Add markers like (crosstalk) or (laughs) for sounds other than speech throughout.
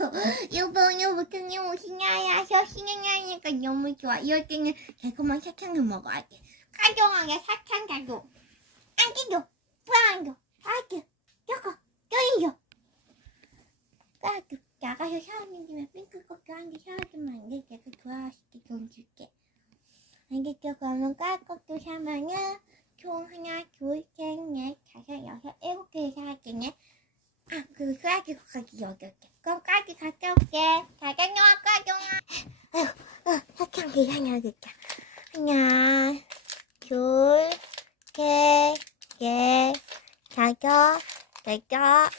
(laughs) 여보 여보 그냥 오시냐야? 셔시냐니까 너무 좋아. 이럴 때는 달콤한 사탕을 먹어야 돼 가정하게 사탕 가져 안 끼죠 불안죠 아기 저거 저리요 까기 나가서 샤워하는 김에 핑크 꺾여 한개 샤워하면 안돼 내가 좋아하실 때돈 줄게. 알겠죠 그러면 까꺾도 샤면은 총 하나 둘셋넷 다섯 여섯 일곱 개 사겠네. 아, 그 까기 거기 여기 올게. 까기 갔다 올게. 잘 다녀와, 까정아. 아휴, 어, 사탕 계산해야겠다. 하나, 둘, 셋, 넷, 다섯, 여섯,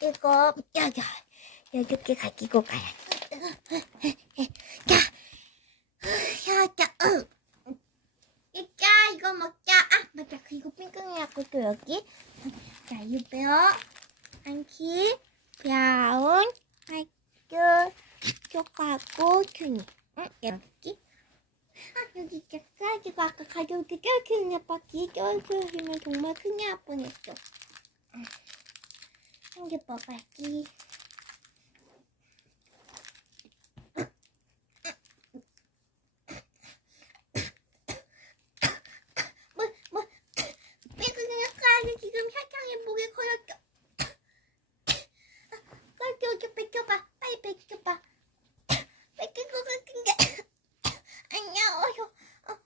일곱, 여덟. 여덟 개 가지고 가야 자, 자, 자, 자, 이거 먹자. 아, 맞다. 그리고 핑크이하고 또 여기. 자, 유배어. 안키, 초코하고 튜니. 응, 여기. 아, 여기 있다. 가지고 아까 가져올 때 쩔키는 아빠기 쩔키면 정말 큰일 날 뻔했어. 응. 한개 먹어야지. 뭐, 뭐, 핑크이가 가지 지금 사탕에 목이 걸렸죠. 빨리 어디 뺏겨봐. 빨리 뺏겨봐. 뺏길 것 같은데. 안녕, 어서. 어.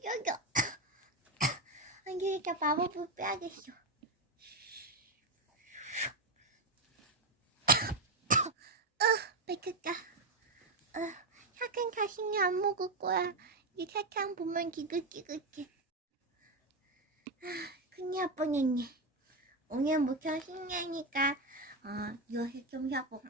쉬어져. (coughs) 안 되겠다. 마법을 빼야겠어. (coughs) 어, 뺏겼다. 어, 사탕 자신이 안 먹을 거야. 이 사탕 보면 기글기글해. 아, 큰일 날 뻔했네. 오늘부터 신년이니까 어, 요새 좀 하고